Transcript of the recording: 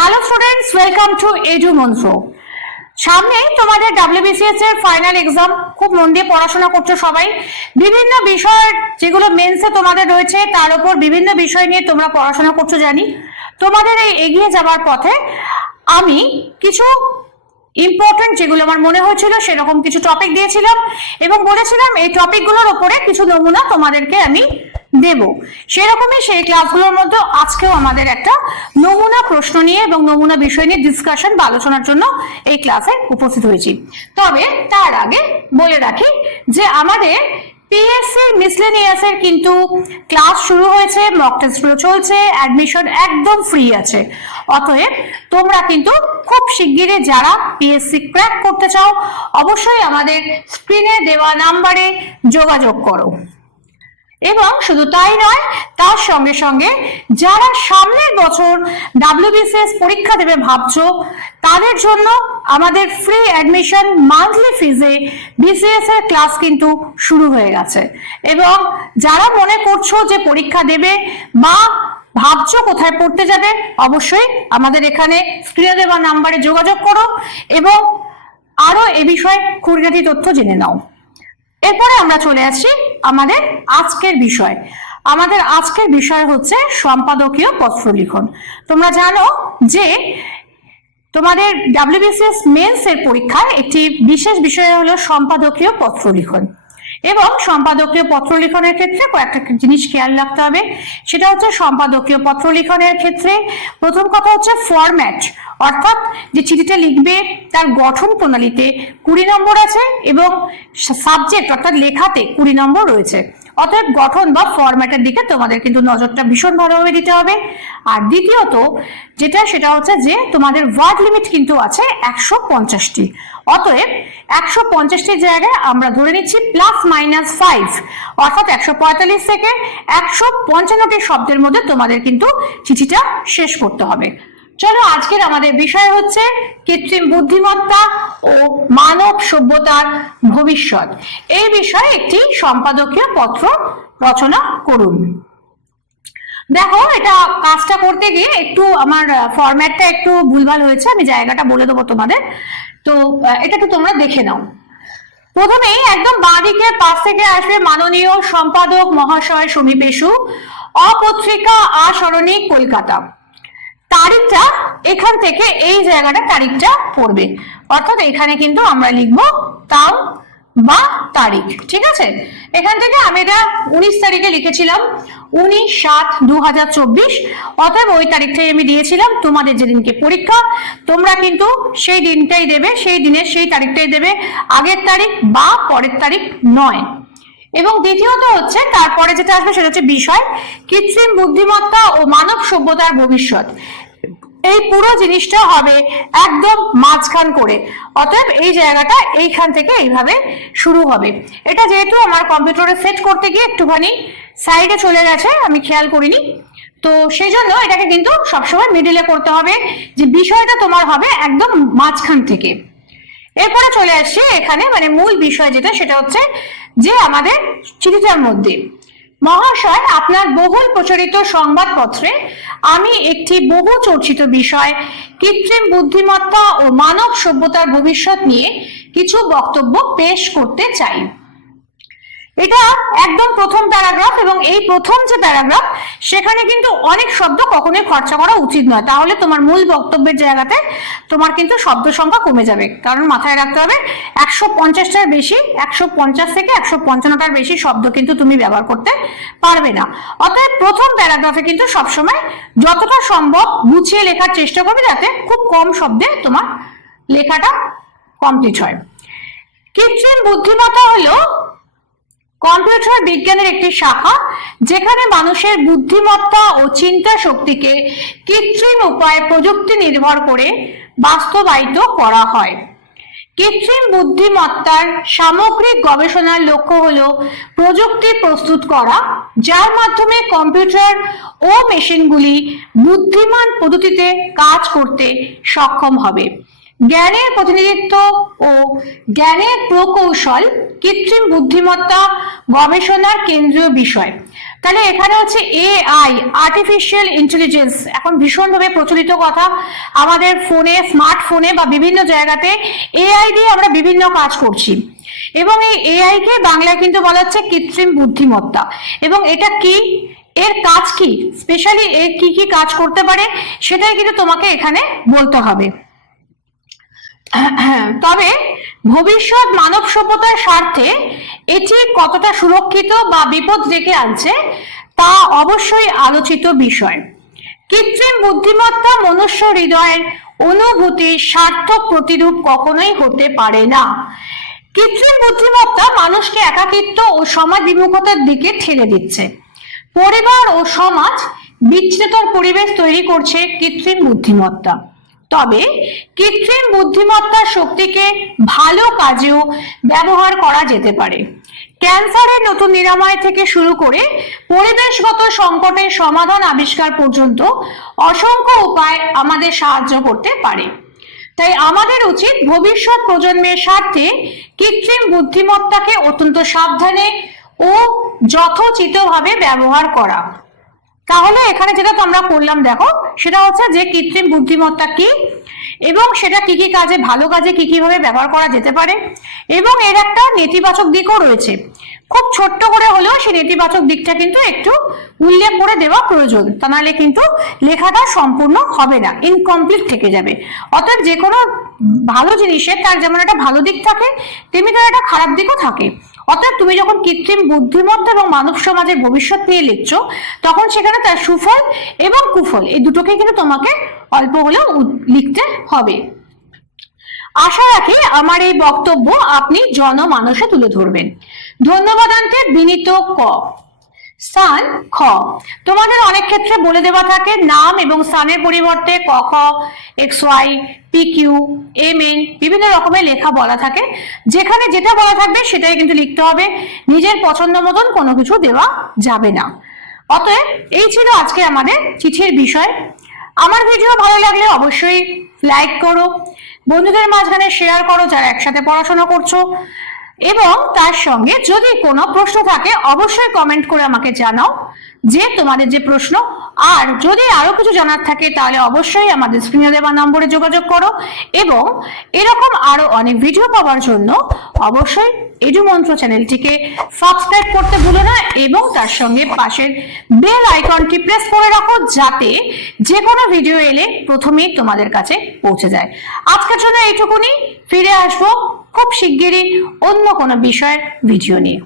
Hello students, welcome to edu মন্ত্র। সামনে তোমাদের WBCS এর ফাইনাল এক্সাম। খুব মন দিয়ে পড়াশোনা করছো সবাই। বিভিন্ন বিষয়ের যেগুলো মেন্সে তোমাদের রয়েছে তার উপর বিভিন্ন বিষয় নিয়ে তোমরা পড়াশোনা করছো জানি। তোমাদের এই এগিয়ে যাওয়ার পথে আমি কিছু ইম্পর্টেন্ট যেগুলো আমার মনে হয়েছিল সেরকম কিছু টপিক দিয়েছিলাম এবং বলেছিলাম এই টপিকগুলোর উপরে কিছু নমুনা তোমাদেরকে আমি দেব। সেরকমই সেই ক্লাসগুলোর মধ্যে আজকেও আমাদের একটা নমুনা প্রশ্ন নিয়ে এবং নমুনা বিষয় নিয়ে ডিসকাশন বা আলোচনার জন্য এই ক্লাসে উপস্থিত হয়েছি। তবে তার আগে বলে রাখি যে আমাদের পিএসসি মিসলেনিয়াস এর কিন্তু ক্লাস শুরু হয়েছে, মক টেস্টগুলো চলছে, অ্যাডমিশন একদম ফ্রি আছে। অতএব তোমরা কিন্তু খুব শিগগিরই যারা পিএসসি ক্র্যাক করতে চাও অবশ্যই আমাদের স্ক্রিনে দেওয়া নাম্বারে যোগাযোগ করো। এবং শুধু তাই নয়, তার সঙ্গে সঙ্গে যারা সামনের বছর WBCS পরীক্ষা দেবে ভাবছো তাদের জন্য আমাদের ফ্রি অ্যাডমিশন মান্থলি ফিজে BCS এর ক্লাস কিন্তু শুরু হয়ে গেছে। এবং যারা মনে করছো যে পরীক্ষা দেবে বা ভাবছো কোথায় পড়তে যাবে অবশ্যই আমাদের এখানে স্ক্রিনে দেওয়া নাম্বারে যোগাযোগ করো এবং আরো এ বিষয়ে খুঁটিনাটি তথ্য জেনে নাও। এরপরে আমরা চলে আসছি আমাদের আজকের বিষয়। আমাদের আজকের বিষয় হচ্ছে সম্পাদকীয় পত্র লিখন। তোমরা জানো যে তোমাদের WBCS মেন্স এর পরীক্ষায় একটি বিশেষ বিষয় হলো সম্পাদকীয় পত্র লিখন। এবং সম্পাদকীয় পত্র লিখনের ক্ষেত্রে কয়েকটা জিনিস খেয়াল রাখতে হবে। সেটা হচ্ছে সম্পাদকীয় পত্র লিখনের ক্ষেত্রে প্রথম কথা হচ্ছে ফরম্যাট, অর্থাৎ যে চিঠিটা লিখবে তার গঠন প্রণালীতে 20 নম্বর আছে এবং সাবজেক্ট অর্থাৎ লেখাতে 20 নম্বর রয়েছে। অতএব গঠন বা ফরম্যাটের দিকে তোমাদের কিন্তু নজরটা ভীষণ ভালোভাবে দিতে হবে। আর দ্বিতীয়ত সেটা হচ্ছে যে তোমাদের ওয়ার্ড লিমিট কিন্তু আছে 150টি। অতএব 150টির জায়গায় আমরা ধরে নিচ্ছি +-5, অর্থাৎ 145 থেকে 155টি শব্দের মধ্যে তোমাদের কিন্তু চিঠিটা শেষ করতে হবে। চলো, আজকের আমাদের বিষয় হচ্ছে কৃত্রিম বুদ্ধিমত্তা ও মানব সভ্যতার ভবিষ্যৎ। এই বিষয়ে একটি সম্পাদকীয় পত্র রচনা করুন। দেখো, এটা কাজটা করতে গিয়ে একটু আমার ফরম্যাটটা একটু ভুলভাল হয়েছে, আমি জায়গাটা বলে দেবো তোমাদের। তো এটা একটু তোমরা দেখে নাও। প্রথমেই একদম বাঁদিকের পাশ থেকে আসবে মাননীয় সম্পাদক মহাশয় সমীপেশু, অপত্রিকা আসরণিক কলকাতা। তারিখটা এখান থেকে এই জায়গাটা তারিখটা পড়বে, অর্থাৎ এখানে কিন্তু আমরা লিখবো তাও বা তারিখ। ঠিক আছে, এখান থেকে আমি এটা 19 তারিখে লিখেছিলাম, 19/7/2024। অতএব ওই তারিখটাই আমি দিয়েছিলাম। তোমাদের যেদিনকে পরীক্ষা তোমরা কিন্তু সেই দিনটাই দেবে, সেই দিনের সেই তারিখটাই দেবে, আগের তারিখ বা পরের তারিখ নয়। এবং দ্বিতীয়ত হচ্ছে তারপরে যেটা আসবে সেটা হচ্ছে বিষয় কৃত্রিম বুদ্ধিমত্তা ও মানব সভ্যতার ভবিষ্যৎ। এই পুরো জিনিসটা হবে একদম মাঝখান করে, অতএব এই জায়গাটা এইখান থেকে এইভাবে শুরু হবে। এটা যেহেতু আমার কম্পিউটারে সেট করতে গিয়ে একটুখানি সাইডে চলে গেছে, আমি খেয়াল করিনি, তো সেই জন্য এটাকে কিন্তু সবসময় মিডিলে করতে হবে, যে বিষয়টা তোমার হবে একদম মাঝখান থেকে। এরপরে চলে আসছে এখানে মানে মূল বিষয় যেটা, সেটা হচ্ছে যে আমাদের চিঠিটার মধ্যে মহাশয় আপনার বহুল প্রচারিত সংবাদপত্রে আমি একটি বহু চর্চিত বিষয় কৃত্রিম বুদ্ধিমত্তা ও মানব সভ্যতার ভবিষ্যৎ নিয়ে কিছু বক্তব্য পেশ করতে চাই। এটা একদম প্রথম প্যারাগ্রাফ এবং এই প্রথম যে প্যারাগ্রাফ সেখানে কিন্তু অনেক শব্দ কখনোই খরচা করা উচিত নয়, তাহলে তোমার মূল বক্তব্যের জায়গাতে তোমার কিন্তু শব্দ সংখ্যা কমে যাবে। কারণ মাথায় রাখতে হবে 150টার বেশি, 150 থেকে 155টার বেশি শব্দ কিন্তু তুমি ব্যবহার করতে পারবে না। অতএব প্রথম প্যারাগ্রাফে কিন্তু সবসময় যতটা সম্ভব গুছিয়ে লেখার চেষ্টা করবে, যাতে খুব কম শব্দে তোমার লেখাটা কমপ্লিট হয়। কৃত্রিম বুদ্ধিমত্তা হলো কম্পিউটার বিজ্ঞানের একটি শাখা যেখানে মানুষের বুদ্ধিমত্তা ও চিন্তা শক্তিকে কৃত্রিম উপায়ে প্রযুক্তি নির্ভর করে বাস্তবায়িত করা হয়। কৃত্রিম বুদ্ধিমত্তার সামগ্রিক গবেষণার লক্ষ্য হলো প্রযুক্তি প্রস্তুত করা যার মাধ্যমে কম্পিউটার ও মেশিনগুলি বুদ্ধিমান পদ্ধতিতে কাজ করতে সক্ষম হবে। জ্ঞানের প্রতিনিধিত্ব ও জ্ঞানের প্রকৌশল কৃত্রিম বুদ্ধিমত্তা গবেষণার কেন্দ্রীয় বিষয়। তাহলে এখানে হচ্ছে এআই, আর্টিফিশিয়াল ইন্টেলিজেন্স, এখন ভীষণভাবে প্রচলিত কথা আমাদের ফোনে, স্মার্টফোনে বা বিভিন্ন জায়গাতে এআই দিয়ে আমরা বিভিন্ন কাজ করছি। এবং এই এআই কে বাংলায় কিন্তু বলা হচ্ছে কৃত্রিম বুদ্ধিমত্তা। এবং এটা কি, এর কাজ কি, স্পেশালি এর কি কি কাজ করতে পারে সেটাই কিন্তু তোমাকে এখানে বলতে হবে। তবে ভবিষ্যৎ মানব সভ্যতার স্বার্থে এটি কতটা সুরক্ষিত বা বিপদ ডেকে আনছে তা অবশ্যই আলোচিত বিষয়। কৃত্রিম বুদ্ধিমত্তা মনুষ্য হৃদয়ের অনুভূতির সার্থক প্রতিরূপ কখনোই হতে পারে না। কৃত্রিম বুদ্ধিমত্তা মানুষকে একাকিত্ব ও সমাজ বিমুখতার দিকে ঠেলে দিচ্ছে। পরিবার ও সমাজ বিচ্ছিন্নতার পরিবেশ তৈরি করছে কৃত্রিম বুদ্ধিমত্তা। তবে কৃত্রিম বুদ্ধিমত্তার শক্তিকে ভালো কাজেও ব্যবহার করা যেতে পারে। ক্যান্সারের নতুন নিরাময় থেকে শুরু করে পরিবেশগত সংকটের সমাধান আবিষ্কার পর্যন্ত অসংখ্য উপায় আমাদের সাহায্য করতে পারে। তাই আমাদের উচিত ভবিষ্যৎ প্রজন্মের স্বার্থে কৃত্রিম বুদ্ধিমত্তাকে অত্যন্ত সাবধানে ও যথোচিতভাবে ব্যবহার করা। তাহলে এখানে যেটা আমরা করলাম দেখো, সেটা হচ্ছে যে কৃত্রিম বুদ্ধিমত্তা কি এবং সেটা কি কি কাজে, ভালো কাজে কি কিভাবে ব্যবহার করা যেতে পারে, এবং এর একটা নেতিবাচক দিকও রয়েছে। খুব ছোট্ট করে হলেও সেই নেতিবাচক দিকটা কিন্তু একটু উল্লেখ করে দেওয়া প্রয়োজন, তা নাহলে কিন্তু লেখাটা সম্পূর্ণ হবে না, ইনকমপ্লিট থেকে যাবে। অর্থাৎ যে কোনো ভালো জিনিসের তার যেমন একটা ভালো দিক থাকে তেমনি তার একটা খারাপ দিকও থাকে। অর্থাৎ তুমি যখন কৃত্রিম বুদ্ধিমত্তা এবং মানব সমাজের ভবিষ্যৎ নিয়ে লিখছো তখন সেখানে তার সুফল এবং কুফল এই দুটোকে কিন্তু তোমাকে অল্প হলেও লিখতে হবে। আশা রাখি আমার এই বক্তব্য আপনি জনমানসে তুলে ধরবেন। ধন্যবাদান্তে বিনীত ক। স্থান খ। তোমাদের অনেক ক্ষেত্রে বলে দেওয়া থাকে নাম এবং স্থানের পরিবর্তে ক খ, x y, p q, m n বিভিন্ন রকমের লেখা বলা থাকে। যেখানে যেটা বলা থাকবে সেটাই কিন্তু লিখতে হবে, নিজের পছন্দ মতন কোনো কিছু দেওয়া যাবে না। অতএব এই ছিল আজকে আমাদের চিঠির বিষয়। আমার ভিডিও ভালো লাগলে অবশ্যই লাইক করো, বন্ধুদের মাঝখানে শেয়ার করো যারা একসাথে পড়াশোনা করছো, এবং তার সঙ্গে যদি কোনো প্রশ্ন থাকে অবশ্যই কমেন্ট করে আমাকে জানাও যে তোমাদের যে প্রশ্ন। আর যদি আরো কিছু জানার থাকে তাহলে অবশ্যই আমাদের স্ক্রিনে দেওয়া নম্বরে যোগাযোগ করো, এবং এরকম আরো অনেক ভিডিও পাওয়ার জন্য অবশ্যই এডুমন্ত্র চ্যানেলটিকে সাবস্ক্রাইব করতে ভুলো না, এবং তার সঙ্গে পাশের বেল আইকনটি প্রেস করে রাখো যাতে যে কোনো ভিডিও এলে প্রথমেই তোমাদের কাছে পৌঁছে যায়। আজকের জন্য এইটুকুনি, ফিরে আসবো খুব শিগগিরই অন্য কোনো বিষয়ের ভিডিও নিয়ে।